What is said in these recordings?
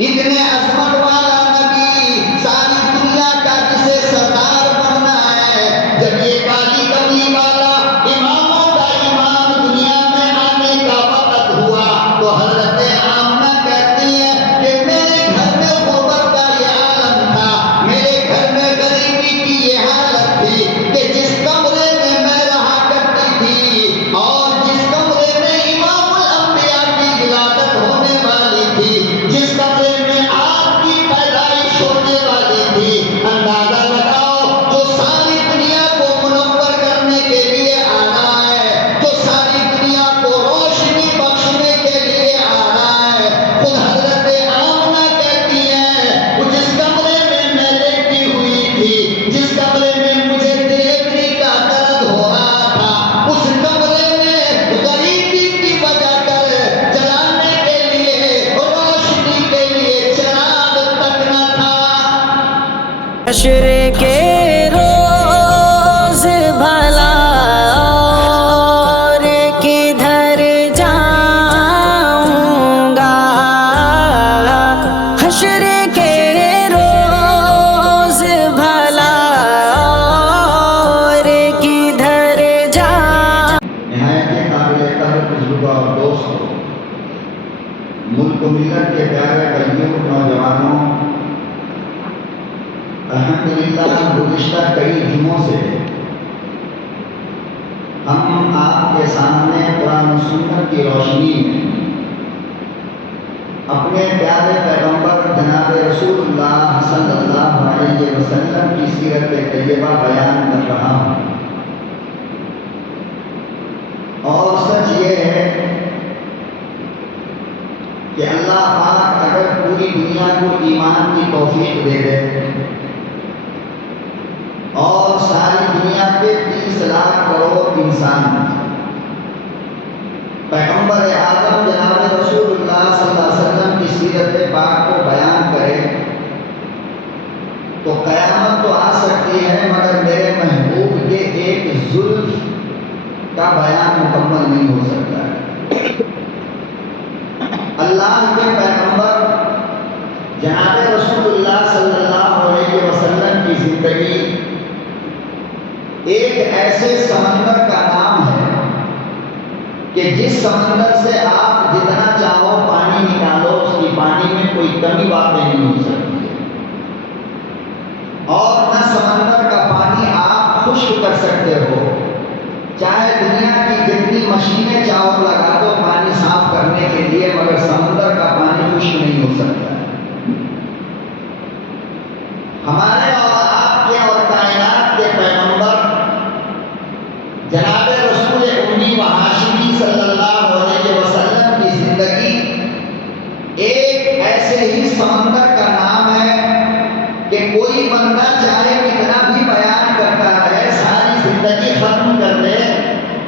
اتنے عظمت والا نبی، ساری دنیا کا جسے سردار بننا ہے، جب یہ کالی کملی والا اماموں کا امام دنیا میں آنے کا وقت ہوا تو حضرت آمنہ کہتی ہیں کہ میرے گھر میں غربت کا یہ عالم تھا، میرے گھر میں غریبی کی یہ حالت تھی کہ جس کمرے میں میں رہا کرتی تھی اور جس کمرے میں امام الانبیاء کی ولادت ہونے والی تھی، جس کمرے میں آپ کی پیدائش ہونے والی تھی، اندازہ لگاؤ جو ساری دنیا کو منور کرنے کے لیے آنا ہے، جو ساری دنیا کو روشنی بخشنے کے لیے آنا ہے، خود حضرت آمنہ کہتی ہیں وہ جس کمرے میں لیٹی ہوئی تھی، جس کمرے میں مجھے ڈلیوری کا درد ہو رہا تھا، اس کمرے میں غریبی کی وجہ کر جلانے کے لیے روشنی کے لیے چراغ تک نہ تھا۔ حشر کے روز بھلا اور کدھر جاؤں گا، حشر کے روز بھلا اور کدھر جاؤں۔ نہایت قابل قدر بزرگوں اور دوستوں، ملک و ملت کے پیارے بھائیوں، نوجوانوں، الحمدللہ گزشتہ کئی دنوں سے ہم آپ کے سامنے قرآن و سنت کی روشنی میں اپنے پیارے پیغمبر جناب رسول اللہ صلی اللہ علیہ وسلم کی سیرت طیبہ بیان کر رہا ہوں، اور سچ یہ ہے کہ اللہ پاک اگر پوری دنیا کو ایمان کی توفیق دے دے اور ساری دنیا کے 30 لاکھ کروڑ انسان پیغمبر اعظم جناب رسول اللہ صلی اللہ علیہ وسلم کی سیرت پاک کو بیان کرے تو قیامت تو آ سکتی ہے، مگر میرے محبوب کے ایک زلف کا بیان مکمل نہیں ہو سکتا ہے۔ اللہ کے پیغمبر جناب رسول اللہ صلی اللہ علیہ وسلم کی زندگی ایک ایسے سمندر کا نام ہے کہ جس سمندر سے آپ جتنا چاہو پانی نکالو، اس کی پانی میں کوئی کمی واقع نہیں ہو سکتی ہے، اور نہ سمندر کا پانی آپ خشک کر سکتے ہو، چاہے دنیا کی جتنی مشینیں چاہو لگا دو پانی صاف کرنے کے لیے، مگر سمندر کا پانی خشک نہیں ہو سکتا ہے۔ ہمارے اور آپ کے اور کائنات کے پیغمبر جناب رسول امی و ہاشمی صلی اللہ علیہ وسلم کی زندگی ایک ایسے ہی سمندر کا نام ہے کہ کوئی بندہ چاہے کتنا بھی بیان کرتا ہے، ساری زندگی ختم کر دے،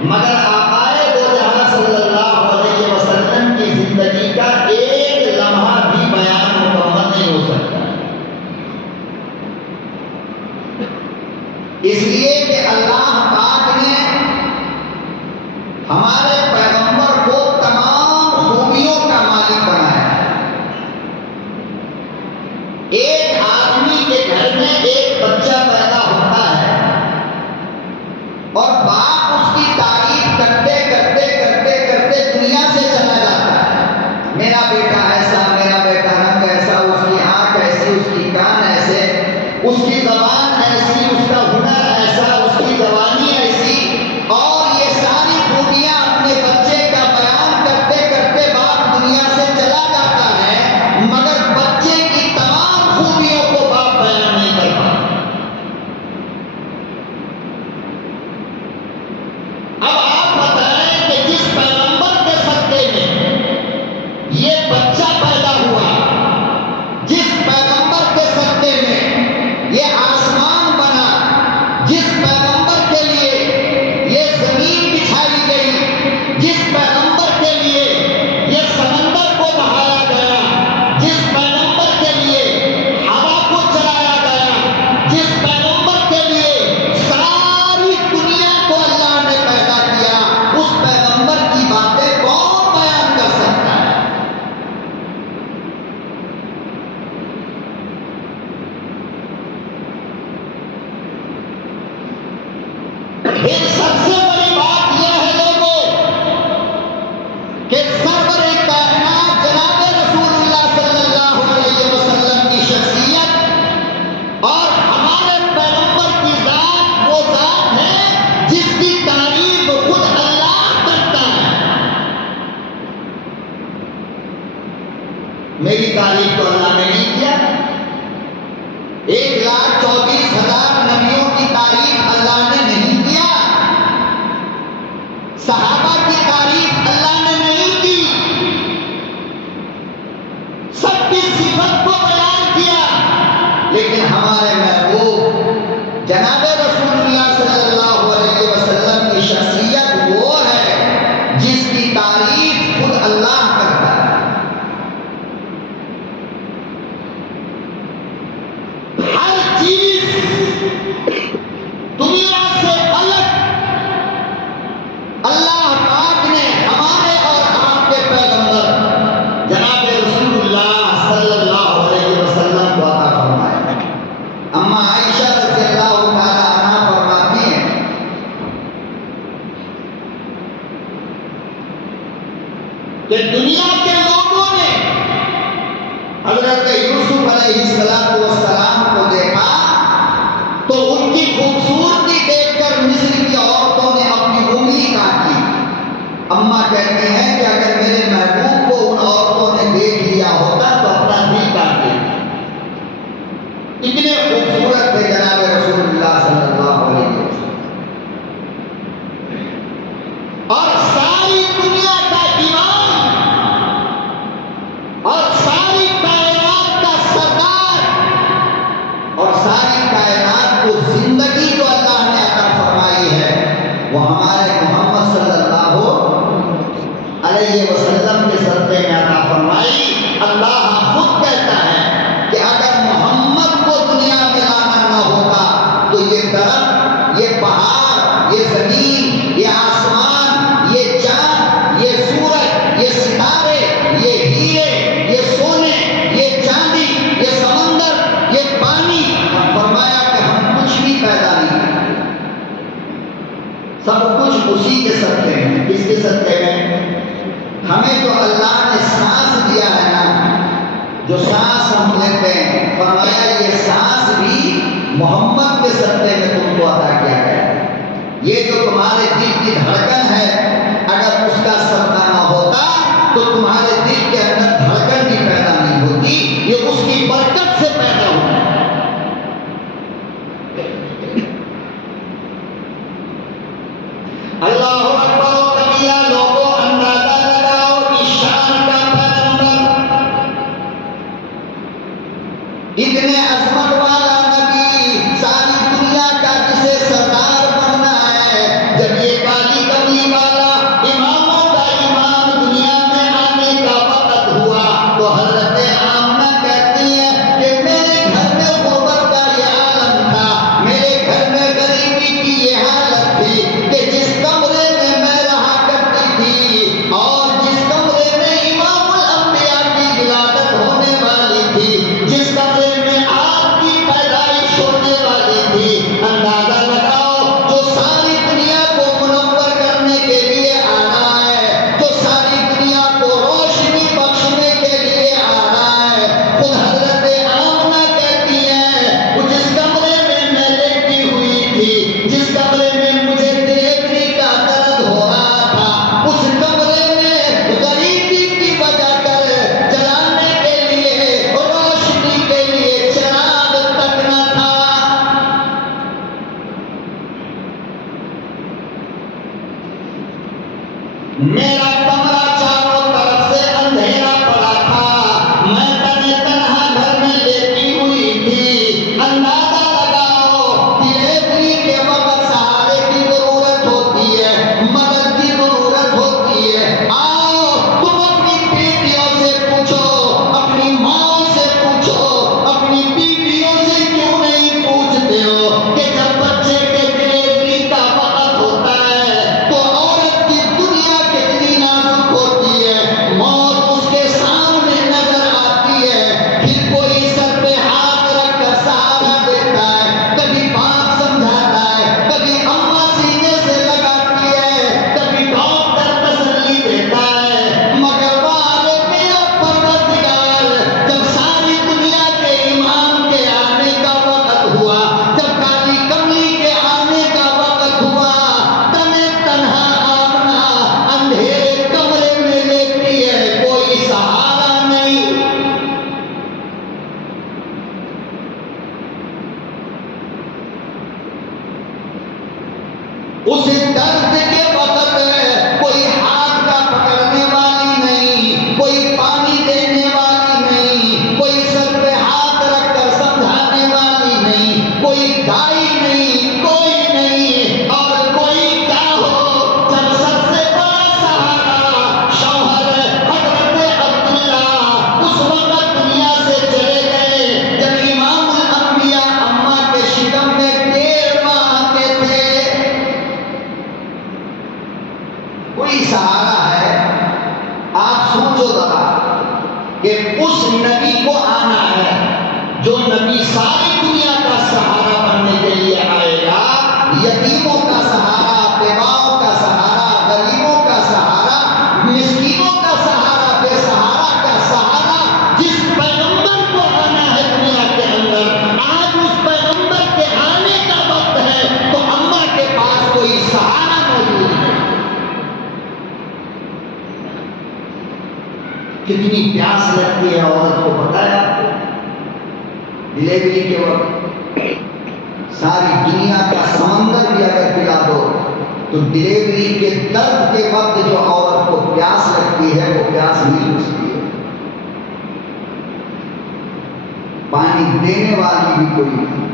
مگر آقائے دو جہاں صلی اللہ علیہ وسلم کی زندگی کا ایک لمحہ بھی بیان مکمل نہیں ہو سکتا، اس لیے کہ اللہ پاک نے ہمارے پیغمبر کو تمام خوبیوں کا مالک بنایا ہے۔ ایک آدمی کے گھر میں ایک بچہ پیدا ہوتا ہے اور باپ اس کی تعریف کرتے کرتے کرتے کرتے دنیا سے چلا جاتا ہے، میرا بیٹا ایسا، میرا بیٹا رنگ ایسا، اس کی آنکھ ایسی، اس کی کان ایسے، اس کی زبان ایسی، اس کا ہنر ایسا، اس کی جوانی ایسی، اور یہ ساری خوبیاں اپنے بچے کا بیان کرتے کرتے باپ دنیا سے چلا جاتا ہے، مگر بچے کی تمام خوبیوں کو باپ بیان نہیں کر پاتا۔ اب آپ بتائیں کہ جس پیغمبر کے صدقے میں یہ بچہ پیدا ہوا، جس پیغمبر کے صدقے میں یہ پھر سب سے بڑی بات یہ ہے لوگوں کہ سرور کائنات جناب رسول اللہ صلی اللہ علیہ وسلم کی شخصیت اور ہمارے پیغمبر کی ذات وہ ذات ہے جس کی تعریف خود اللہ کرتا ہے. میری تعریف تو اللہ نے نہیں کیا. 1,24,000 نبیوں کی تعریف اللہ نے نہیں کیا. صحابہ کی تعریف اللہ نے نہیں کی. سب کی صفت کو بیان کیا. لیکن ہمارے محبوب جناب رسول اللہ صلی اللہ علیہ وسلم کی شخصیت وہ ہے جس کی تعریف خود اللہ کرتا ہے. ہر چیز دنیا سے الگ اللہ پاک نے ہمارے اور آپ کے پیغمبر جناب رسول اللہ صلی اللہ علیہ وسلم کو عطا فرمایا. اما عائشہ رضی اللہ تعالی عنہا فرماتی ہیں کہ دنیا کے لوگوں نے حضرت یوسف علیہ السلام کو دیکھا تو ان کی خوبصورتی دیکھ کر مصر کی عورتوں نے اپنی انگلی کاٹی. اما کہتے ہیں کہ اگر میرے محبوب کو ان عورتوں نے دیکھ لیا ہوتا تو اپنا دل کاٹ دیتا. اتنے خوبصورت تھے جناب رسول اللہ صلی اللہ علیہ وسلم. اور ساری دنیا کا ایمان اور ساری کائنات کا سردار اور ساری کائنات کو زندگی جو اللہ نے عطا فرمائی ہے وہ ہمارے محمد صلی اللہ علیہ وسلم کے صدقے میں عطا فرمائی. اللہ خود کہتا ہے کہ اگر محمد کو دنیا میں لانا نہ ہوتا تو یہ درخت، یہ پہاڑ، یہ زمین، یہ آسمان، یہ چاند، یہ سورج، یہ ستارے، یہ ہیرے، یہ سونے، یہ چاندی، یہ سمندر، یہ پانی، فرمایا کہ ہم کچھ بھی پیدا نہیں کرتے. سب کچھ اسی کے صدقے میں. کس کے صدقے میں؟ ہمیں جو اللہ نے سانس دیا ہے نا، جو سانس ہم لیتے ہیں، فرمایا یہ سانس بھی محمد کے صدقے میں تم کو عطا کیا گیا ہے. یہ جو تمہارے دل کی دھڑکن ہے اگر اس کا صدقہ نہ ہوتا تو تمہارے دل کے اندر دھڑکن بھی پیدا نہیں ہوتی. یہ اس کی برکت سے پیدا ہوتا ہے. اللہ اکبر و کبیرہ. لوگوں اندازہ لگاؤ کہ شان کا پیغمبر، اتنے عظمت والا نبی، ساری دنیا کا جسے سردار بننا ہے، جب یہ کالی کملی والا اماموں کا امام دنیا میں آنے کا وقت ہوا تو حضرت آمنہ کہتی ہیں کہ میرے گھر میں غربت کا یہ عالم تھا، میرے گھر میں غریبی کی یہ حالت تھی کہ جس کمرے میں میں رہا کرتی تھی اور جس کمرے میں امام الانبیاء کی ولادت ہونے والی تھی، جس کمرے میں آپ کتنی پیاس لگتی ہے عورت کو پتہ ہے آپ کو؟ ڈلیوری کے وقت ساری دنیا کا سمندر بھی اگر پلا دو تو ڈلیوری کے درد کے وقت جو عورت کو پیاس لگتی ہے وہ پیاس نہیں بجھتی ہے. پانی دینے والی بھی کوئی نہیں.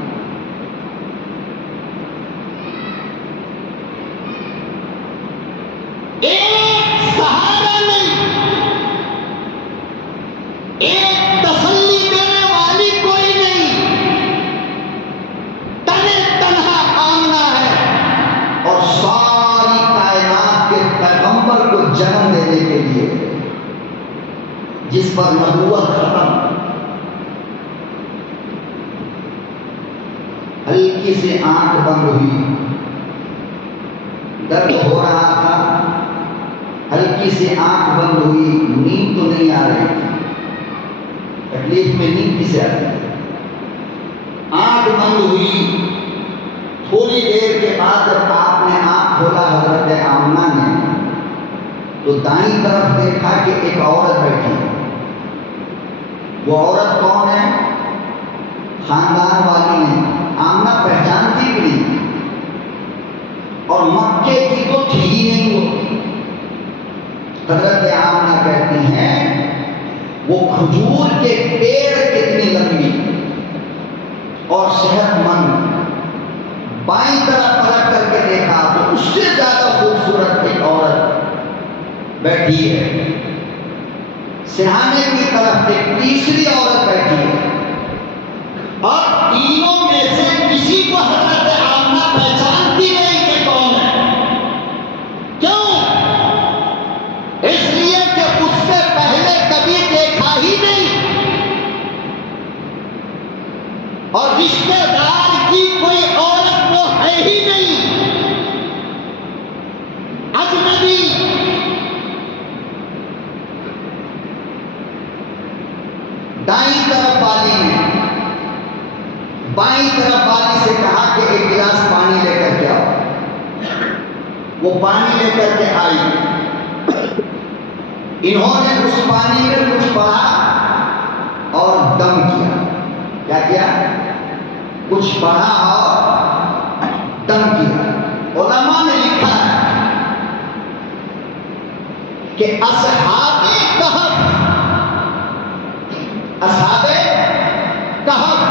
ایک سہارا نہیں, ایک تسلی دینے والی کوئی نہیں, تنہا آمنہ ہے اور ساری کائنات کے پیغمبر کو جنم دینے کے لیے جس پر نبوت ختم, ہلکی سے آنکھ بند ہوئی, درد ہو رہا تھا, ہلکی سی آنکھ بند ہوئی, نیند تو نہیں آ رہی تھی, تکلیف میں نیند کسے آتی ہے؟ آنکھ بند ہوئی, تھوڑی دیر کے بعد جب آپ نے آنکھ کھولا حضرت آمنہ نے تو دائیں طرف دیکھا کہ ایک عورت بیٹھی ہے. وہ عورت کون ہے؟ خاندان والی نے. آمنہ پہچانتی بھی نہیں اور مکے کی تو تھی ہی نہیں وہ. حضرت آمنہ کہتی ہیں وہ کھجور کے پیڑ کتنی لمبی اور صحت مند. بائیں طرف پلٹ کر کے دیکھا تو اس سے زیادہ خوبصورت ایک عورت بیٹھی ہے. سرہانے کی طرف ایک تیسری عورت بیٹھی ہے اور تینوں میں سے کسی کو حضرت آمنہ پہچانتی نہیں کہ کون ہے. کیوں؟ اس لیے کہ اس سے پہلے کبھی دیکھا ہی نہیں اور رشتے دار کی کوئی عورت وہ ہے ہی نہیں, اجنبی. دائیں طرف والی نے بائیں طرف والی سے کہا کہ ایک گلاس پانی لے کر کے آؤ. وہ پانی لے کر کے آئی. انہوں نے اس پانی میں کچھ پڑھا اور دم کیا. کیا کیا؟ کچھ پڑھا اور دم کیا. علماء نے لکھا ہے کہ اصحاب کہف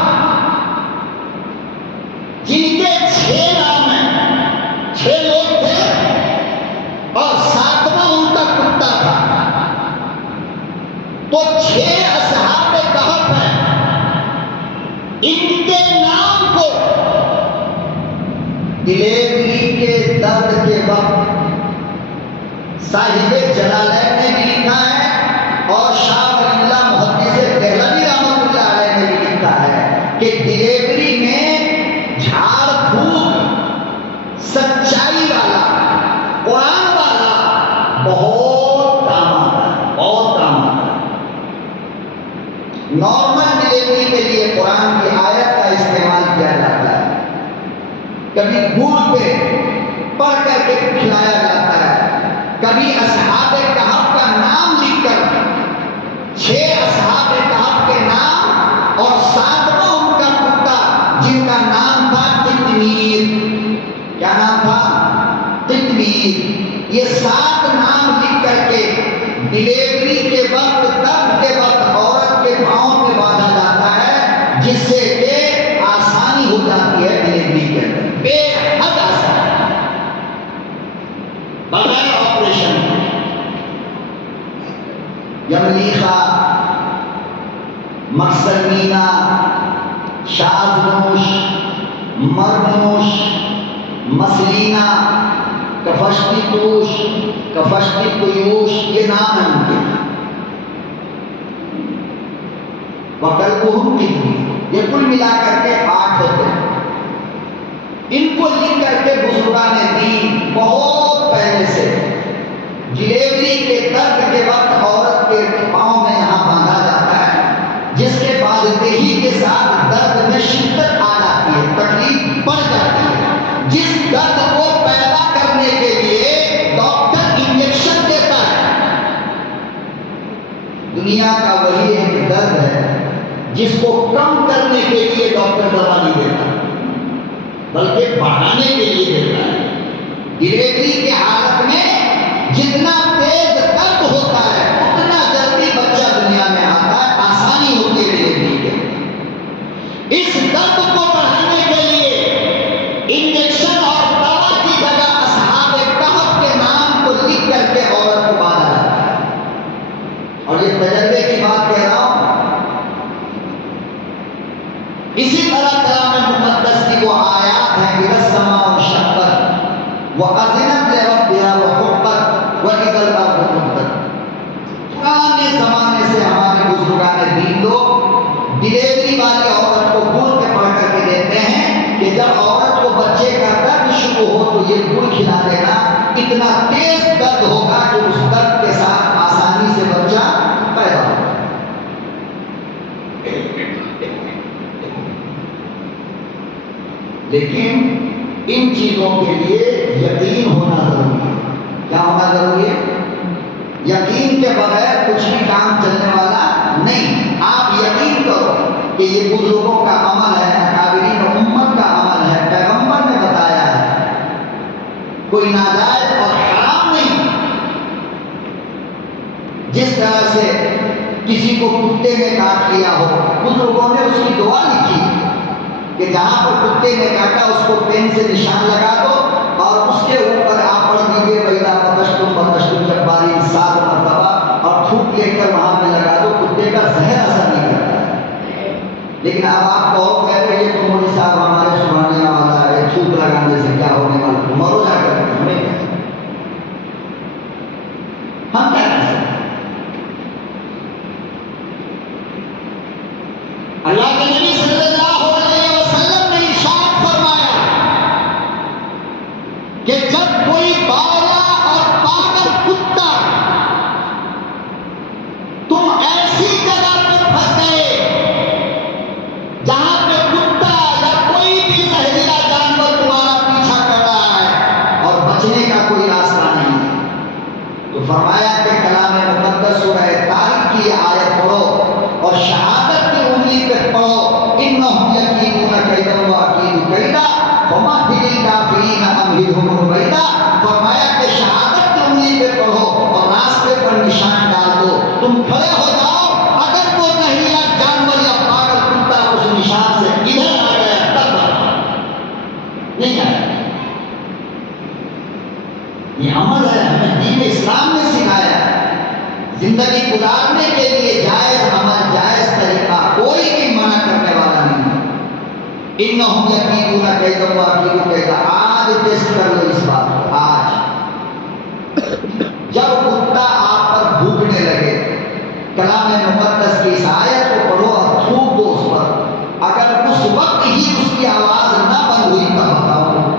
جن کے 6 نام ہیں, 6 لوگ تھے اور 7واں ان کا کتا تھا, تو 6 اصحاب کہف ہیں. ان کے نام کو ڈلیوری کے درد کے وقت صاحب جلالین نے بھی لکھا ہے اور شاہ ولی اللہ محدث دہلوی رحمۃ اللہ علیہ نے بھی لکھا ہے کہ ڈلیوری میں جھاڑ پھوک سچائی والا قرآن والا بہت کام آتا ہے, بہت کام آتا ہے. نارمل ڈلیوری کے لیے قرآن کی آیت کا استعمال کیا جاتا ہے, کبھی دودھ پہ پڑھ کر کے کھلایا جاتا ہے, کبھی اصحاب کہف کا نام لکھ کر 6 اصحاب کہف کے نام اور 7واں ان کا کتا جن کا نام تھا قطمیر. کیا نام تھا؟ قطمیر. یہ 7 نام لکھ کر کے ڈلیوری کے وقت, درد کے وقت عورت کے پاؤں پہ باندھا جاتا ہے, جس سے کہ آسانی ہو جاتی ہے ڈلیوری کے اندر. بے حد آسان, بغیر آپریشن. یملیخا, مقسمینا, شاذنوش, مرنوش, مسلینا, کفشتی توش, کفشتی قیوش, یہ نام ہیں ان کے. وقلبہم کتنی, یہ کل ملا کر کے 8 ہوتے ہیں. ان کو لکھ کر کے بزرگان دین بہت پہلے سے ڈلیوری کے درد کے وقت عورت کے پاؤں میں یہاں باندھا جاتا ہے, جس کے بعد دیہی کے ساتھ درد میں شدت آ جاتی ہے, تکلیف بڑھ جاتی ہے. جس درد کو پیدا کرنے کے لیے ڈاکٹر انجیکشن دیتا ہے, دنیا جس کو کم کرنے کے لیے ڈاکٹر دوا نہیں دیتا بلکہ بڑھانے کے لیے دیتا ہے۔ ڈلیوری کی حالت میں جتنا تیز درد ہوتا ہے اتنا جلدی بچہ دنیا میں آتا ہے، آسانی ہوتی ہے ڈلیوری کے۔ اس درد کو بڑھانے کے لیے انجیکشن اور دوا کی جگہ اصحاب کہف کے نام کو لکھ کر کے عورت کو باندھا جاتا ہے۔ اور یہ تجربے کی بات کہہ رہا ہوں۔ اسی طرح کلام مقدس کی وہ آیات ہیں اذا السماء انشقت وأذنت لربها وحقت وإذا الأرض مدت۔ پرانے زمانے سے ہمارے بزرگان دین لوگ ڈلیوری والی عورت کو گڑ کے پڑھ کر کے دیتے ہیں کہ جب عورت کو بچے کا درد شروع ہو تو یہ گڑ کھلا دینا، اتنا تیز درد ہوگا کہ اس درد کے ساتھ آسانی سے بچہ پیدا ہوگا۔ لیکن ان چیزوں کے لیے یقین ہونا ضروری ہے۔ کیا ہونا ضروری ہے؟ یقین کے بغیر کچھ بھی کام چلنے والا نہیں۔ آپ یقین کرو کہ یہ بزرگوں کا عمل ہے، اکابرین امت کا عمل ہے، پیغمبر نے بتایا ہے، کوئی ناجائز اور حرام نہیں۔ جس طرح سے کسی کو کتے نے کاٹ لیا ہو، بزرگوں نے اس کی دعا لکھی کہ جہاں پر کتے نے کاٹا اس کو پین سے نشان لگا دو اور اس کے اوپر آپ پڑھ دیجیے وَإِذَا بَطَشْتُمْ بَطَشْتُمْ جَبَّارِينَ 7 مرتبہ اور تھوک لے کر وہاں پہ لگا دو، کتے کا زہر اثر نہیں کرتا ہے۔ لیکن اب آپ کہو کہہ رہے یہ تو مولوی صاحب ہمارے سبحانیہ والا ہے، تھوک لگانے سے کیا ہونے والا، مرو جا کر ہمیں ہم کیا کر سکتے ہیں؟ اللہ کے نبی صلی اللہ علیہ وسلم نے ارشاد فرمایا کہ جب کوئی باولا اور پاگل کتا تم ایسی جگہ پہ پھنس گئے جہاں پہ کتا یا کوئی بھی زہریلا جانور تمہارا پیچھا کر رہا ہے اور بچنے کا کوئی راستہ نہیں ہے، تو فرمایا کہ کلام مقدس سورہ طارق کی آیت پڑھو اور شہادت کی انگلی پہ پڑھو انہم یکیدون کیدا واکید کیدا فمہل الکافرین امہلہم رویدا۔ فرمایا کہ شہادت کی انگلی پہ پڑھو اور راستے پر نشان ڈال دو، تم کھڑے ہو جاؤ، اگر وہ زہریلا جانور یا پاگل کتا اس نشان سے ادھر آ گیا تب نہیں آیا۔ یہ عمل ہے، ہمیں دین اسلام نے سکھایا ہے۔ زندگی گزارنے کے لیے جائز عمل، جائز طریقہ، کوئی بھی منع کرنے والا نہیں۔ انہم یکیدون کیدا واکید کیدا۔ آج ٹیسٹ کر لو اس بات کو۔ آج جب کتا آپ پر بھوکنے لگے، کلام مقدس کی اس آیت کو پڑھو اور تھوک دو اس پر، اگر اس وقت ہی اس کی آواز نہ بند ہوئی تب بتاؤ۔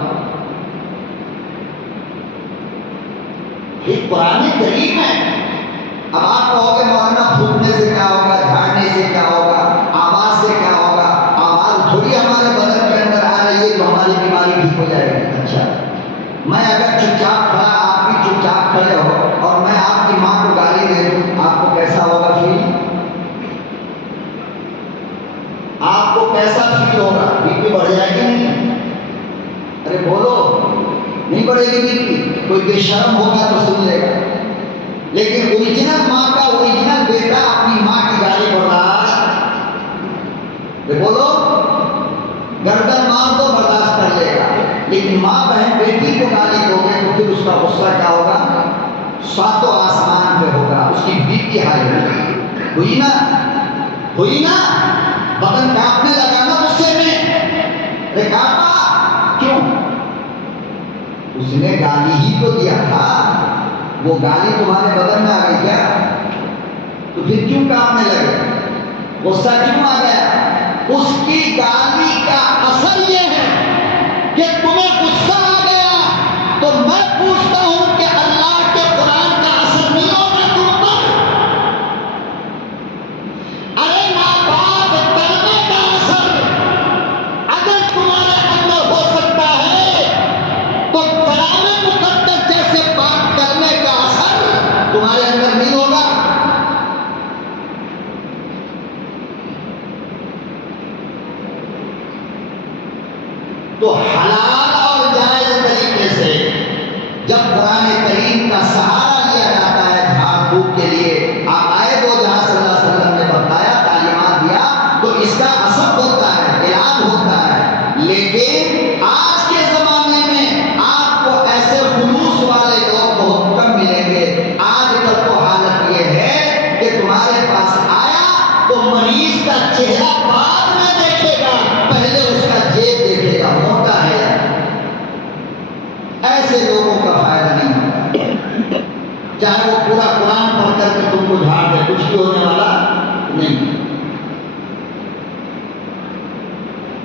یہ قرآن کریم ہے۔ اب آپ کہو گے مولانا پھونکنے سے کیا ہوگا، جھاڑنے سے کیا ہوگا، آواز سے کیا ہوگا؟ آواز تھوڑی ہمارے بدن کے اندر آ رہی ہے تو ہماری بیماری ٹھیک ہو جائے گی۔ اچھا، میں اگر چپ چاپ کھڑا، آپ بھی چپ چاپ کھڑے ہو اور میں آپ کی ماں کو گالی دے دوں، آپ کو کیسا ہوگا فیل؟ آپ کو کیسا فیل ہوگا؟ بی پی بڑھ جائے گی نہیں؟ ارے بولو، نہیں بڑھے گی بی پی؟ کوئی بے شرم ہوگا تو سن لے گا، لیکن اوریجنل ماں کا اوریجنل بیٹا اپنی ماں کی گالی برداشت، بولو، گردن مار تو برداشت کر لے گا، لیکن ماں بہن بیٹی کو گالی دو گے تو پھر اس کا غصہ کیا ہوگا؟ ساتوں آسمان پہ ہوگا، اس کی بی پی ہائی ہوگی۔ ہوئی نا؟ ہوئی نا؟ بدن کانپنے لگا نا غصے میں؟ ارے کانپا کیوں؟ اس نے گالی ہی تو دیا تھا، وہ گالی تمہارے بدن میں آ گئی کیا؟ تو پھر کیوں کانپنے لگے؟ غصہ کیوں آ گیا؟ اس کی گالی کا اثر یہ ہے کہ تمہیں غصہ آ گیا، تو میں پوچھتا ہوں کہ اللہ کے قرآن کا اثر نہیں ہوگا تم پر؟ ارے ناپاک کلمے کا اثر اگر تمہارے اندر ہو سکتا ہے تو کلام مقدس جیسے پاک کلمے کا اثر تمہارے اندر نہیں ہوگا؟ تو حلال اور جائز طریقے سے جب قرآن کریم کا سہارا لیا جاتا ہے جھاڑ پھونک کے لیے، آپ آئے تو جہاں صلی اللہ علیہ وسلم نے بتایا، تعلیمات دیا، تو اس کا اثر ہوتا ہے، علاج ہوتا ہے۔ لیکن آج کے زمانے میں آپ کو ایسے خلوص والے لوگ بہت کم ملیں گے۔ آج کل تو حالت یہ ہے کہ تمہارے پاس آیا تو مریض کا چہرہ بعد میں دیکھے گا، پہلے اس کا جیب دیکھے گا موٹا ہے۔ ایسے لوگوں کا فائدہ نہیں ہوتا، چاہے وہ پورا قرآن پڑھ کر کے تم کو جھاڑ دے، کچھ بھی ہونے والا نہیں۔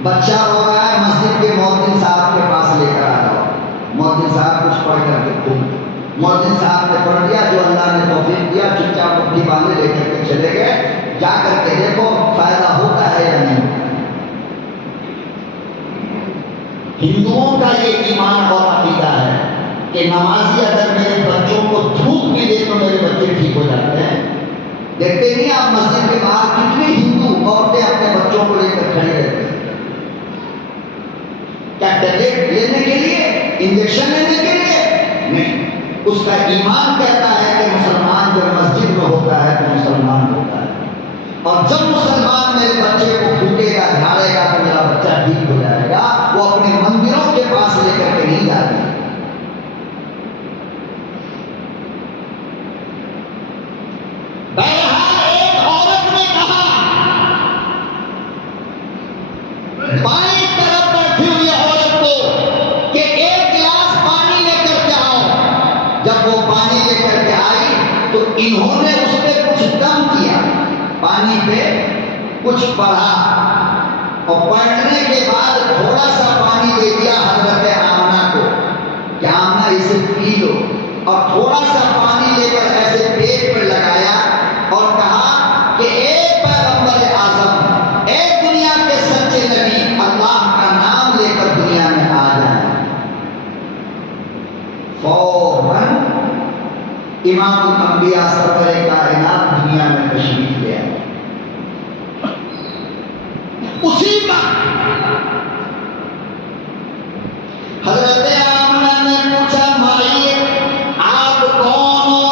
بچہ رو رہا ہے، مسجد کے مؤذن صاحب کے پاس لے کر آ جاؤ، مؤذن صاحب کچھ پڑھ کر کے خود، مؤذن صاحب نے پڑھ دیا، جو اللہ نے توفیق دیا، چپ چاپ مٹھی باندھے لے کر کے چلے گئے، جا کر کے دیکھو فائدہ ہوتا ہے یا نہیں۔ ہندوؤں کا یہ ایمان اور عقیدہ ہے کہ نمازی اگر میرے بچوں کو تھوک بھی دے تو میرے بچے ٹھیک ہو جاتے ہیں۔ دیکھتے نہیں آپ مسجد کے باہر کتنی ہندو عورتیں اپنے بچوں کو لے کر کھڑی رہتی ہیں، کیا ٹیبلٹ لینے کے لیے، انجیکشن لینے کے لیے؟ نہیں، اس کا ایمان کہتا ہے کہ مسلمان جب مسجد میں ہوتا ہے تو مسلمان ہوتا ہے، اور جب مسلمان میرے بچے کو پھونکے گا، جھاڑے گا تو میرا بچہ ٹھیک ہو جائے گا۔ وہ اپنے مندروں کے پاس لے کر کے نہیں جاتے۔ بہرحال ایک عورت نے کہا، بائیں طرف بیٹھی ہوئی عورت کو کہ ایک گلاس پانی لے کر کے آؤ۔ جب وہ پانی لے کر کے آئی تو انہوں نے اس پہ کچھ دم کیا، پانی پہ کچھ پڑھا، اور پڑھنے کے بعد تھوڑا سا پانی دے دیا حضرت آمنہ کو کہ آمنہ اسے پی لو، اور تھوڑا سا پانی لے کر ایسے پیٹ پر لگایا اور کہا کہ اے پیغمبر اعظم، اے دنیا کے سچے نبی، اللہ کا نام لے کر دنیا میں آ جائیں۔ فوراً امام الانبیاء سرور کائنات دنیا میں تشریف لے آئے۔ اسی وقت حضرت آمنہ نے پوچھا، مائی آپ کون ہو؟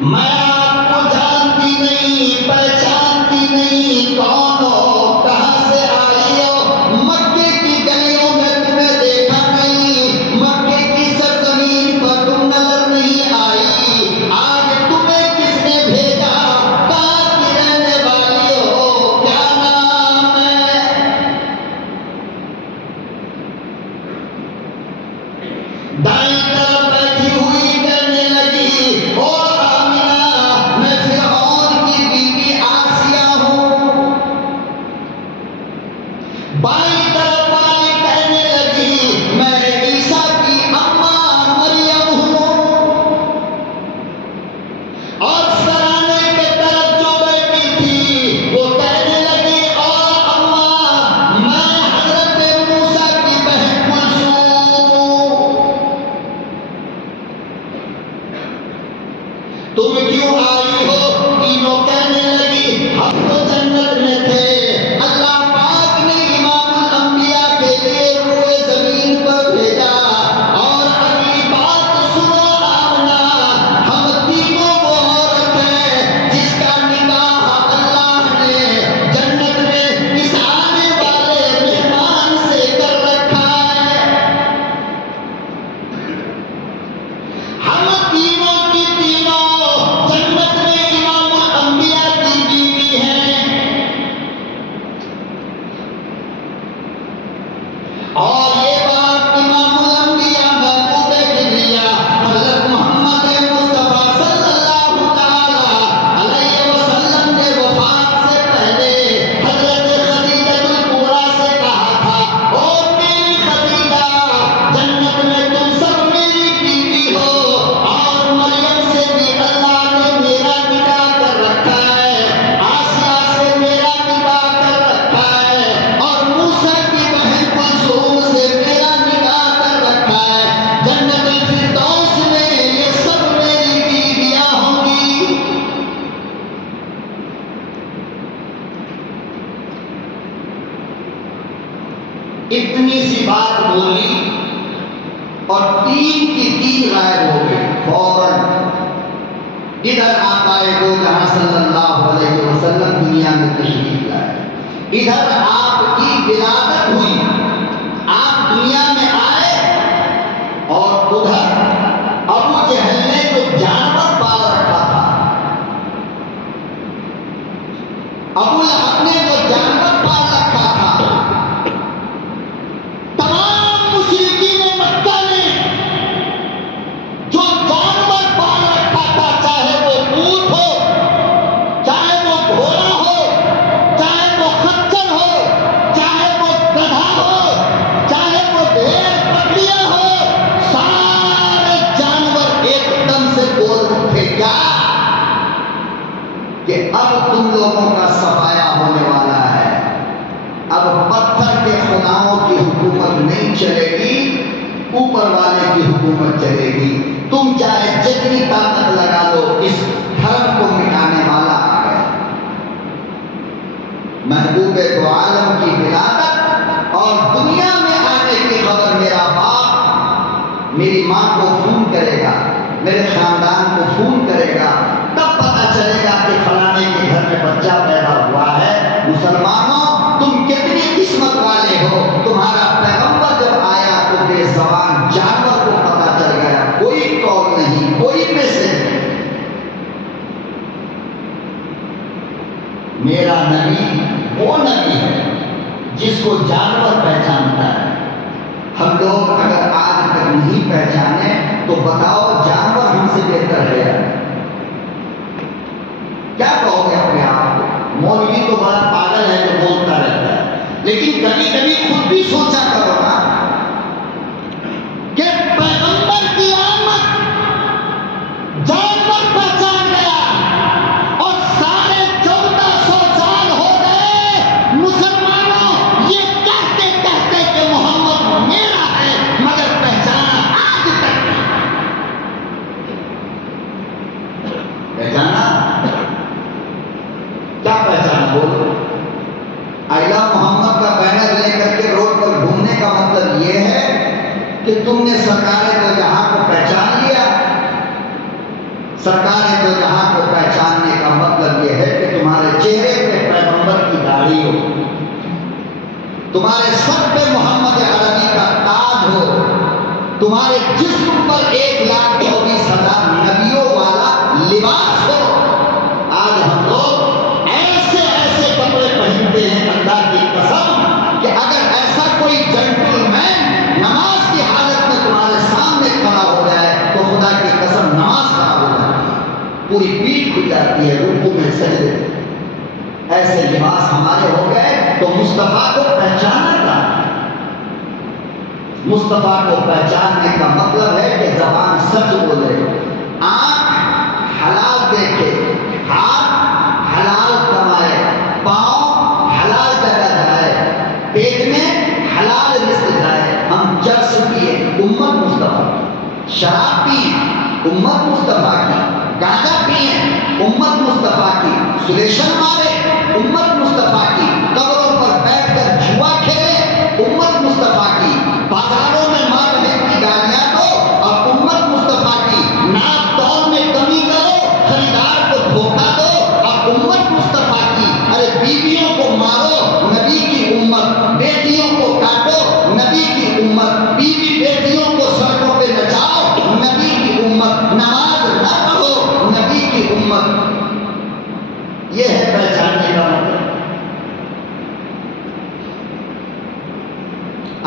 میں آپ کو جانتی نہیں، پہچانتی نہیں، کون ہو، کہاں سے آئی ہو؟ مکے کی گلیوں میں تمہیں دیکھا نہیں، مکے کی سرزمین پر تم نظر نہیں آئی، آج تمہیں کس نے بھیجا؟ کہاں کی رہنے والی ہو؟ کیا نام ہے؟ اتنی سی بات بولی اور 3 کی 3 غائب ہو گئی فوراً. ادھر آقا دو جہاں صلی اللہ علیہ وسلم دنیا میں تشریف لائے, ادھر آپ کی ولادت ہوئی, آپ دنیا میں آئے, اور ادھر ابو جہل نے جو جانور پال رکھا تھا, ابو لہب نے جو جانور پال رکھا تھا, تمام مشرکین مکہ نے جو جانور پال رکھا تھا, چاہے وہ اونٹ ہو, چاہے وہ گھوڑا ہو, چاہے وہ خچر ہو, چاہے وہ گدھا ہو, چاہے وہ بھیڑ بکریاں ہو, سارے جانور ایک دم سے بول اٹھے کیا کہ اب تم لوگوں کا صفایا ہونے والا ہے, اب پتھر کے خداؤں کی حکومت نہیں چلے گی, اوپر والے کی حکومت چلے گی. تم چاہے جتنی طاقت لگا لو, اس دھرم کو مٹانے والا آ گیا. محبوب دو عالم کی ولادت اور دنیا میں آنے کی خبر میرا باپ میری ماں کو فون کرے گا, میرے خاندان کو فون کرے گا, تب پتہ چلے گا کہ فلانے کے گھر میں بچہ پیدا ہوا ہے. مسلمانوں تم کتنی قسمت والے ہو, تمہارا پیغمبر جب آیا تو بے زبان جانور کو پتہ چل گیا, کوئی قول نہیں, کوئی میسج نہیں. میرا نبی وہ نبی ہے جس کو جانور پہچانتا ہے. ہم لوگ اگر آج تک نہیں پہچانے تو بتاؤ جانور ہم سے بہتر ہے؟ کیا کہو گے اپنے آپ کو؟ مولوی تو بڑا پاگل ہے جو بولتا رہتا ہے, لیکن کبھی کبھی خود بھی سوچا کرو نا کہ پیغمبر کی آمد جانور پہچان گیا, اور سارے 1400 سال ہو گئے مسلمانوں یہ کہتے کہتے کہ محمد میرا ہے, مگر پہچانا آج تک نہیں. پہچانا کیا پہچانا بولو؟ آئلہ محمد کا بینر لے کر کے روڈ پر گھومنے کا مطلب یہ ہے کہ تم نے سرکار دو جہاں کو پہچان لیا. سرکار دو جہاں کو پہچاننے کا مطلب یہ ہے کہ تمہارے چہرے پہ پیغمبر کی داڑھی ہو, تمہارے سر پہ محمد عربی کا تاج ہو, تمہارے جسم پر 1,24,000 نبیوں والا لباس ہو. آج ہم لوگ ایسے کپڑے پہنتے ہیں, اللہ کی قسم کہ اگر ایسا کوئی جنٹل مین نماز کی حالت میں تمہارے سامنے کھڑا ہو جائے تو خدا کی قسم نماز خراب ہو جاتی ہے, پوری پیٹھ کھل جاتی ہے, رکوع میں سجدے. ایسے لباس ہمارے ہو گئے تو مصطفیٰ کو پہچانا تھا. مصطفیٰ کو پہچاننے کا مطلب ہے کہ زبان سچ بولے, آنکھ حلال دیکھے, ہاتھ حلال کمائے, پاؤں حلال جگہ جائے, پیٹ میں حلال رزق جائے. ہم چرس پیے امت مصطفیٰ کی, شراب پیے امت مصطفیٰ کی, گانجا پیے امت مصطفیٰ کی, سلیشن مارے امت مصطفیٰ کی, قبروں پر بیٹھ کر جوا کھیلے امت مصطفیٰ کی, بازاروں میں ماں بہن کی گالیاں دو اور امت مصطفیٰ کی, ناپ تول میں کمی کرو, خریدار کو دھوکہ دو اور امت مصطفیٰ کی. ارے بیویوں کو مارو نبی کی امت, بیٹیوں کو کاٹو نبی کی امت, بیوی بیٹیوں کو سڑکوں پہ نچاؤ نبی کی امت, نماز نہ پڑھو نبی کی امت. یہ ہے پہچاننے کا مطلب.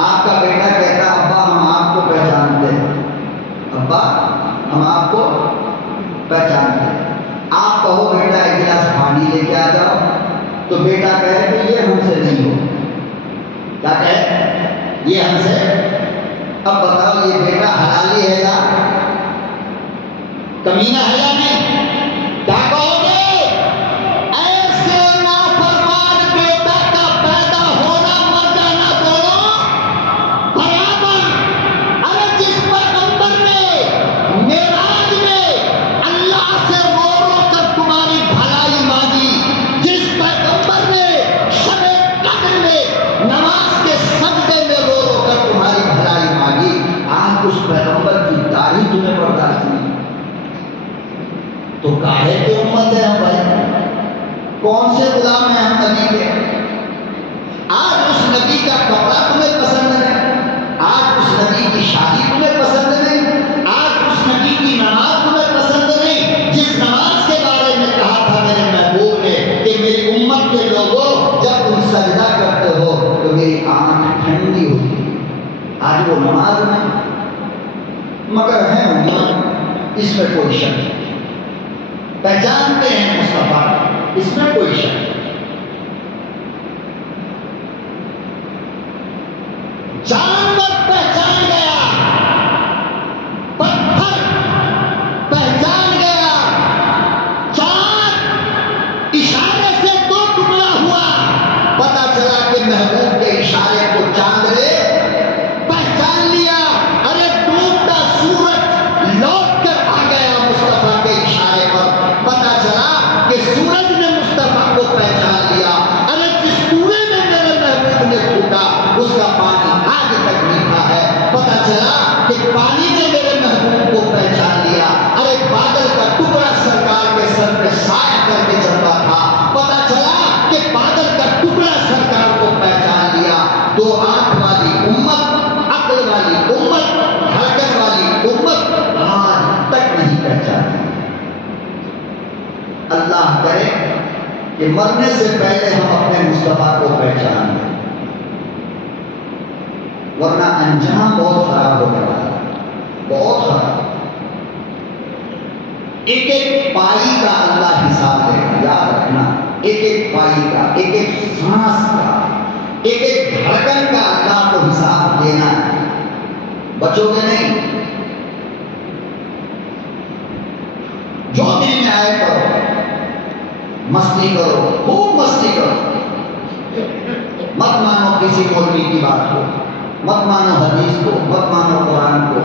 آپ کا بیٹا کہتا ابا ہم آپ کو پہچانتے ہیں, ابا ہم آپ کو پہچانتے ہیں. آپ کہو بیٹا ایک گلاس پانی لے کے آ جاؤ, تو بیٹا کہے کہ یہ ہم سے نہیں ہو. کیا کہے؟ یہ ہم سے. اب بتاؤ یہ بیٹا حلالی ہے یا کمینہ ہے یا نہیں؟ کیا کہو گے؟ ایسے نافرمان بیٹا کا پیدا ہونا مر جانا دونوں برابر. ارے جس پیغمبر نے معراج میں اللہ سے رو رو کر تمہاری بھلائی مانگی, جس پیغمبر نے شب قدر میں نماز کے سجدے میں غلام ہیں ہم نبی کے. آج اس نبی کا کپڑا تمہیں پسند نہیں, آج اس نبی کی شادی تمہیں پسند نہیں, آج اس نبی کی نماز تمہیں پسند نہیں, جس نماز کے بارے میں کہا تھا میرے محبوب نے کہ میری امت کے لوگوں جب تم سجدہ کرتے ہو تو میری آنکھ ٹھنڈی ہوتی ہے. آج وہ نماز نہیں, مگر ہے امت, اس میں کوئی شک نہیں. پہچانتے ہیں مصطفیٰ, اس میں کوئی شک نہیں. جانور پہچان گیا, پتھر پہچان گیا, چاند اشارے سے دو ٹکڑا ہوا, پتا چلا کہ محبوب کے اشارے کو چاند نے پہچان لیا. ارے ڈوبتا سورج لوٹ کر آ گیا مصطفیٰ کے اشارے پر, پتا چلا کہ سورج نے مصطفیٰ کو پہچان لیا. ارے جس کنویں میں میرے محبوب نے پھوٹا اس کا پانی آج تک میٹھا ہے, پتا چلا کہ پانی نے میرے محبوب کو پہچان لیا. ارے بادل کا ٹکڑا سرکار کے سر پہ سایہ کر کے چلتا تھا, پتا چلا کہ بادل کا ٹکڑا سرکار کو پہچان لیا. دو آنکھ والی امت, عقل والی امت, دھڑکن والی امت آج تک نہیں پہچانی. اللہ کرے کہ مرنے سے پہلے ہم اپنے مصطفیٰ کو پہچان لیں, ورنہ انجام بہت خراب ہونے والا ہے, بہت خراب. ایک ایک پائی کا اللہ حساب دے گا, یاد رکھنا, ایک ایک پائی کا, ایک ایک سانس کا, ایک ایک دھڑکن کا اللہ کو حساب دینا ہے. بچو گے نہیں, جو دل میں آئے کرو, مستی کرو, خوب مستی کرو, مت مانو کسی مولوی کی بات کو, مت مانو حدیث کو, مت مانو قرآن کو,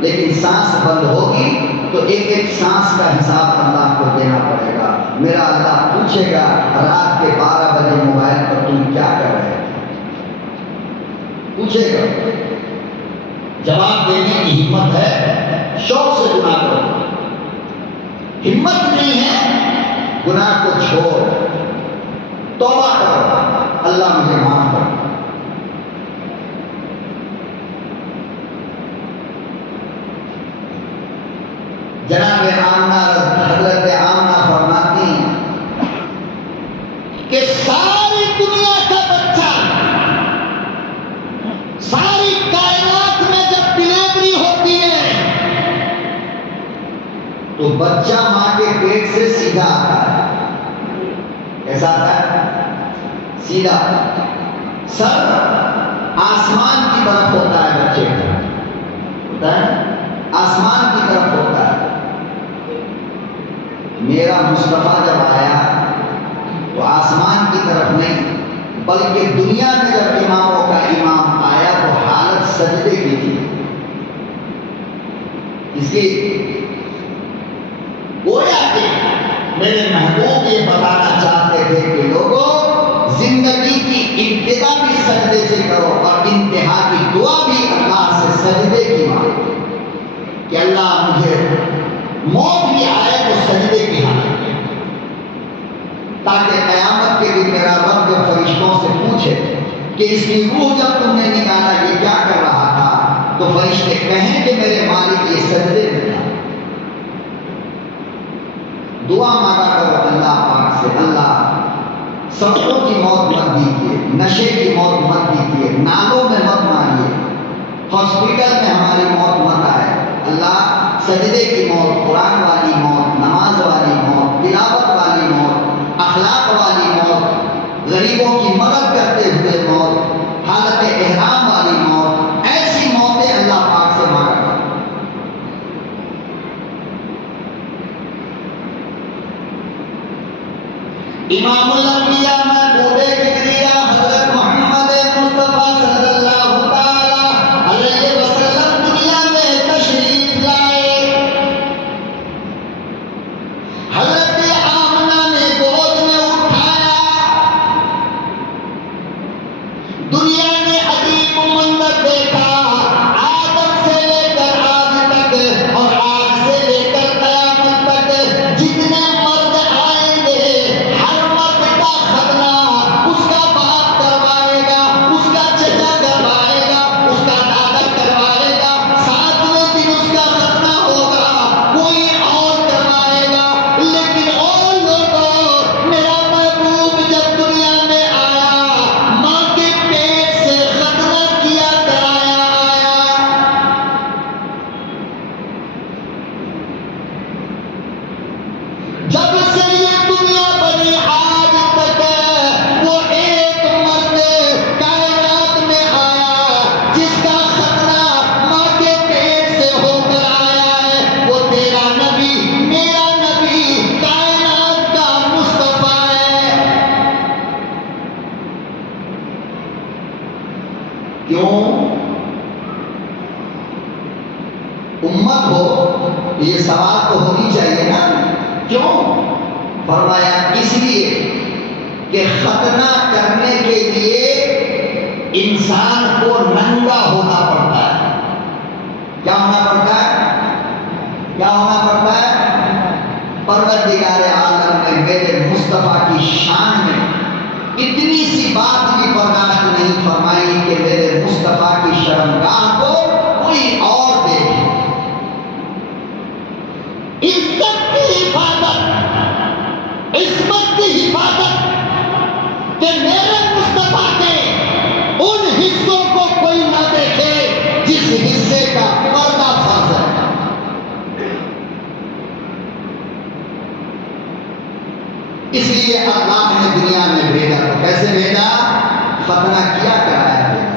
لیکن سانس بند ہوگی تو ایک ایک سانس کا حساب اللہ کو دینا پڑے گا. میرا اللہ پوچھے گا رات کے 12 بجے موبائل پر تم کیا کر رہے ہیں, پوچھے گا. جواب دینے کی ہمت ہے, شوق سے گناہ کرو, ہمت نہیں ہے گناہ کو چھوڑ, توبہ کرو, اللہ مجھے معاف کر. جناب آمنہ, حضرت آمنہ فرماتی ہیں کہ ساری دنیا کا بچہ, ساری کائنات میں جب ڈلیوری ہوتی ہے تو بچہ ماں کے پیٹ سے سیدھا آتا ہے. کیسا آتا ہے؟ سیدھا. سر آسمان کی طرف ہوتا ہے, بچے کا ہوتا ہے آسمان کی طرف ہوتا ہے. میرا مصطفیٰ جب آیا تو آسمان کی طرف نہیں, بلکہ دنیا میں جب اماموں کا امام آیا تو حالت سجدے کی تھی. اس کی گویا کہ میرے محبوب یہ بتانا چاہتے تھے کہ لوگوں, زندگی کی ابتدا بھی سجدے سے کرو اور انتہا کی دعا بھی اللہ سے سجدے کی مانگو کہ اللہ مجھے موت بھی آئے تو سجدے کی حالت میں, تاکہ قیامت کے دن میرا رب جب فرشتوں سے پوچھے کہ اس کی روح جب تم نے نکالا یہ کیا کر رہا تھا, تو فرشتے کہیں کہ میرے مالک یہ سجدے میں تھا. دعا مانگا کرو اللہ پاک سے, اللہ سڑکوں کی موت مت دیجیے, نشے کی موت مت دیجیے, نالوں میں مت ماریے, ہاسپٹل میں ہماری موت مت آئے. اللہ سجدے کی موت, قرآن والی موت, نماز والی موت, تلاوت والی موت, اخلاق والی موت, غریبوں کی مدد کرتے ہوئے موت, حالت احرام والی موت, ایسی موتیں اللہ پاک سے مانگا. امام الانبیاء محبوب کبریا حضرت محمد مصطفیٰ صلی اللہ تعالی علیہ وسلم دنیا میں تشریف لائے. حضرت آمنہ نے گود میں اٹھایا, دنیا نے عجیب کیوں؟ امت ہو یہ سوال تو ہونی چاہیے نا، کیوں؟ فرمایا اس لیے کہ ختنہ کرنے کے لیے انسان کو ننگا ہونا پڑتا ہے۔ کیا ہونا پڑتا ہے؟ کیا ہونا پڑتا ہے؟ پروردگار عالم نے میرے مصطفیٰ کی شان میں اتنی سی بات بھی برداشت نہیں فرمائی کہ میرے مصطفیٰ کی شرمگاہ کو کوئی اور دیکھے۔ عزت کی حفاظت، عصمت کی حفاظت کہ میرے مصطفیٰ کے ان حصوں کو کوئی نہ دیکھے جس حصے کا پردہ فرض ہے۔ اس لیے اللہ نے دنیا میں بھیجا، تو کیسے بھیجا؟ ختنہ کیا کرایا بھیجا۔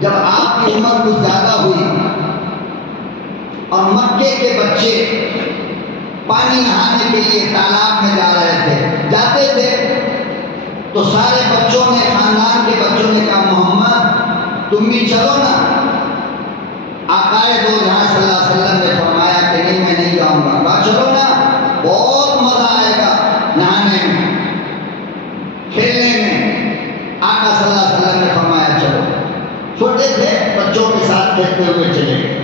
جب آپ کی عمر کچھ زیادہ ہوئی اور مکے کے بچے پانی نہانے کے لیے تالاب میں جا رہے تھے، جاتے تھے تو سارے بچوں نے، خاندان کے بچوں نے کہا محمد تم بھی چلو نا۔ آقا دو جہاں صلی اللہ علیہ وسلم نے فرمایا کہ نہیں میں نہیں جاؤں گا۔ کہا چلو نا، بہت مزہ آئے گا نہانے میں، کھیلنے میں۔ آقا صلی اللہ علیہ وسلم نے فرمایا چلو۔ چھوٹے تھے، بچوں کے ساتھ کھیلتے ہوئے چلے گئے۔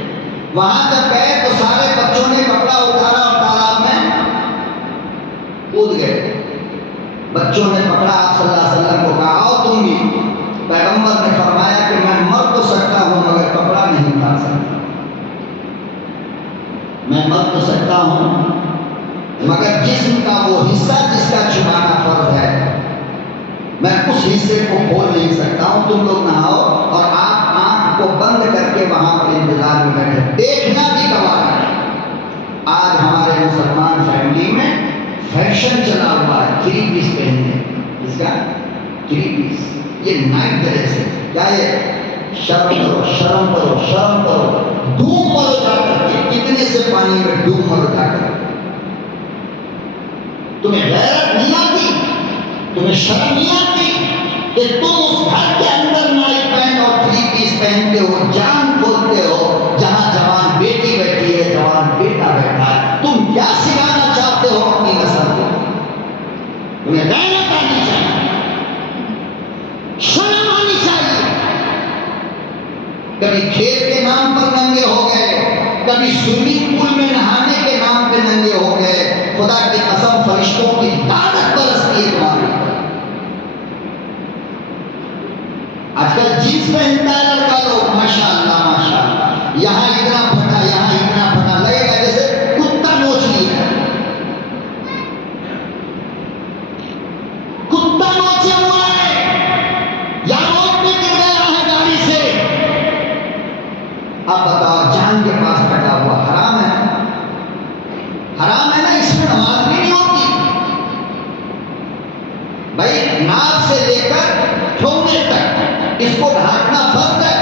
وہاں جب گئے تو سارے بچوں نے کپڑا اتارا اور تالاب میں کود گئے۔ بچوں نے پکڑا، آپ صلی اللہ علیہ وسلم کو کہا آؤ تم بھی۔ پیغمبر نے فرمایا کہ میں مر تو سکتا ہوں مگر کپڑا نہیں اتار سکتا۔ میں مر تو سکتا ہوں مگر جسم کا وہ حصہ جس کا چھپانا فرض ہے میں اس حصے کو کھول نہیں سکتا ہوں۔ تم لوگ نہاؤ اور آپ آنکھ کو بند کر کے وہاں پر انتظار میں بیٹھے، دیکھنا بھی گوارا ہے۔ آج ہمارے مسلمان فیملی میں فیشن چلا ہوا ہے 3 پیس پہننے۔ اس کا 3 پیس، یہ نائٹ ڈریس ہے۔ کیا یہ؟ شرم کرو، شرم کرو، شرم کرو، ڈوب مرو جا کر کے، کتنے سے پانی میں ڈوب مرو جا کر۔ تمہیں غیرت نہیں آتی، تمہیں شرم نہیں آتی کہ تم اس گھر کے اندر نائٹ پینٹ اور 3 پیس پہنتے ہو، جان کھولتے ہو جہاں جوان بیٹی بیٹھی ہے، جوان بیٹا بیٹھا ہے۔ تم کیا سکھانا چاہتے ہو اپنی نسل کو؟ تمہیں غیرت آنی چاہیے، شرم آنی چاہیے۔ کبھی کھیل کے نام پر ننگے ہو گئے، کبھی سوئمنگ پول میں نہانے کے نام پہ ننگے ہو گئے۔ خدا کی قسم فرشتوں کی طاقت برستی ہے تمہاری۔ آج کل جینس پہنتا ہے لڑکا لوگ، ماشاء اللہ ماشاء اللہ، یہاں اتنا پھٹا، یہاں اتنا پھٹا، لگے گا جیسے کتا نوچ لیا ہے۔ کتا نوچے ہوا ہے یا روڈ پہ گر گیا ہے گاڑی سے۔ اب بتاؤ جان کے پاس کٹا ہوا حرام ہے، حرام ہے نا، اس میں نماز بھی نہیں ہوتی بھائی۔ ناک سے لے کر ٹھونگے تک اس کو ڈھانکنا فرض ہے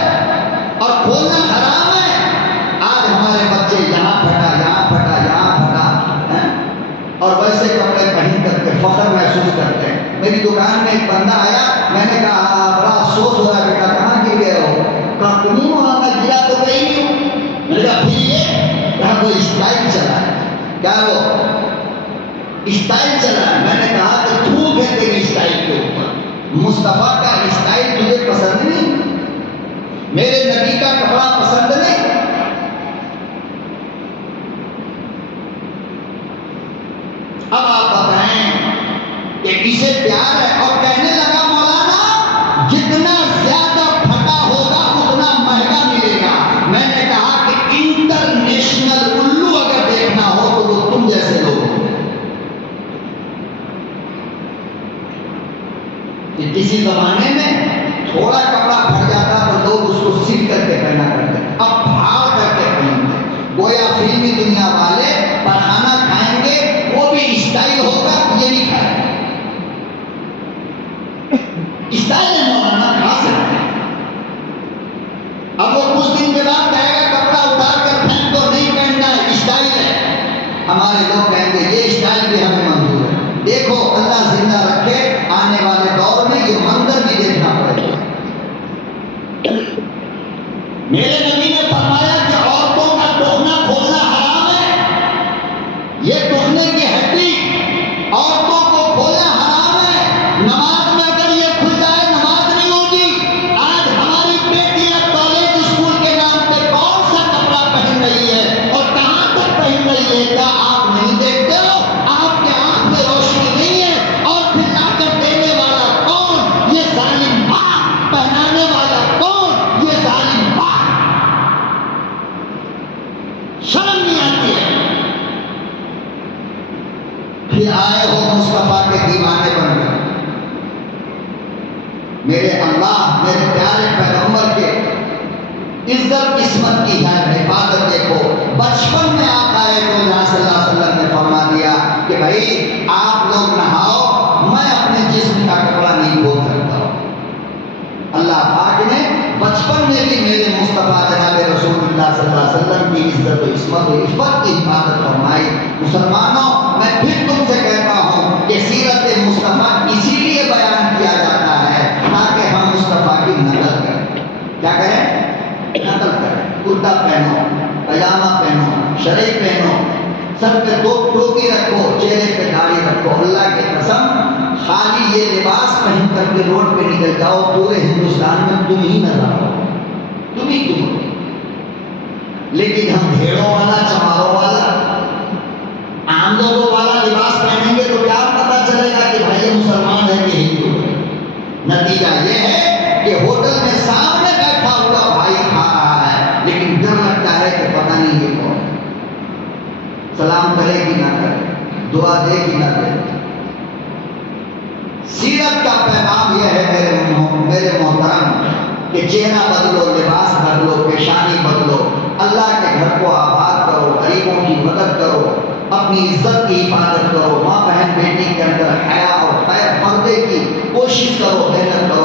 اور کھولنا حرام ہے۔ آج ہمارے بچے یہاں پھٹا، یہاں پھٹا، یہاں پھٹا، اور ویسے کپڑے پہن کر کے فخر محسوس کرتے ہیں۔ میری دکان میں ایک بندہ آیا، میں نے کہا بڑا افسوس ہو رہا ہے بیٹا کہاں گر گئے ہو؟ کہا تمہیں وہاں پر گرا تو کہیں نہیں ہوں۔ میں نے کہا پھر یہ کہا کوئی اسٹائل چلا ہے۔ کیا وہ اسٹائل چلا ہے؟ میں نے کہا کہ تھوک ہے تیری اسٹائل کے اوپر، مصطفیٰ کا اسٹائل تجھے پسند نہیں، میرے نبی کا کپڑا پسند نہیں۔ اب آپ بتائیں کہ اسے پیار ہے، اور کہنے لگا مولانا جتنا زیادہ پھٹا ہوگا اتنا مہنگا ملے گا۔ میں نے کہا کہ انٹرنیشنل الو اگر دیکھنا ہو تو وہ تم جیسے لوگ ہیں۔ کہ کسی زمانے میں تھوڑا کپڑا پھٹ جاتا تو لوگ اس کو سیکھ کر کے پہنا کرتے، اب پھاڑ کر کے پہنتے، گویا فلمی دنیا والے پخانا کھائیں گے وہ بھی اسٹائل ہوگا، یہ نہیں کھائیں گے۔ اسٹائل ہے مولانا، کھا سکتے ہیں۔ اب وہ کچھ دن کے بعد کہے گا کپڑا اتار کر پھینک دو، نہیں پہننا ہے، اسٹائل ہے۔ ہمارے لوگ کہیں گے یہ اسٹائل بھی ہمیں منظور ہے۔ دیکھو اللہ اللہ زندہ رکھے، آنے والے دور میں یہ منظر بھی دیکھنا پڑے گا۔ میرے نبی نے فرمایا کہ عورتوں کا ٹوکنا کھولنا حرام ہے، یہ ٹوکنے کی ہڈی عورتوں کو کھولنا حرام ہے۔ نماز میں اگر یہ کھل جائے نماز نہیں ہوگی۔ آج ہماری بیٹیاں کالج اسکول کے نام پہ کون سا کپڑا پہن رہی ہے اور کہاں تک پہن رہی ہے، کیا آپ نہیں دیکھتے ہو؟ آپ کے آنکھ میں روشنی نہیں ہے، اور پھر لا کر دینے والا کون؟ یہ ظالم باپ، پہنانے والا کون؟ یہ ظالم باپ۔ شرم نہیں آتی ہے؟ پھر آئے ہو مصطفیٰ کے دیوانے بن کر، میرے اللہ، میرے پیارے پیغمبر کے عزت قسمت کی ہے حفاظت دیکھو۔ بچپن میں آپ آئے تو جہاں صلی اللہ علیہ وسلم نے فرما دیا کہ بھائی آپ لوگ نہاؤ، میں اپنے جسم کا کپڑا نہیں کھول سکتا ہوں۔ اللہ پاک نے بچپن میں بھی میرے مصطفیٰ جناب رسول اللہ صلی اللہ علیہ وسلم کی عزت و عصمت و عفت کی حفاظت فرمائی۔ مسلمانوں، میں پھر تم سے کہتا ہوں کہ سیرت مصطفیٰ اسی لیے بیان کیا جاتا ہے تاکہ ہم مصطفیٰ کی نقل کریں۔ کیا کریں؟ نقل کریں۔ کرتا پہنو، پاجامہ پہنو، شرعی پہنو، سر پہ ٹوپی رکھو، چہرے پہ داڑھی رکھو۔ اللہ کی قسم، خالی یہ لباس پہن کر کے روڈ پہ نکل جاؤ، پورے ہندوستان میں تم ہی نظر آؤ، تم ہی تم ہو۔ لیکن ہم بھیڑوں والا، چماروں والا، عام لوگوں والا لباس پہنیں گے تو کیا پتا چلے گا کہ بھائی یہ مسلمان ہے کہ ہندو ہے؟ نتیجہ یہ ہے کہ ہوٹل میں سامنے بیٹھا ہوا بھائی کھا رہا ہے، لیکن ڈر لگتا ہے کہ پتہ نہیں یہ کون ہے، سلام کرے کہ نہ کرے، دعا دے کہ نہ دے۔ سیرت کا پیغام یہ ہے میرے محترم کہ چہرہ بدلو، لباس بدلو، پیشانی بدلو، اللہ کے گھر کو آباد کرو، غریبوں کی مدد کرو، اپنی عزت کی حفاظت کرو، ماں بہن بیٹی کے اندر حیا اور خیر پردے کی کوشش کرو، محنت کرو۔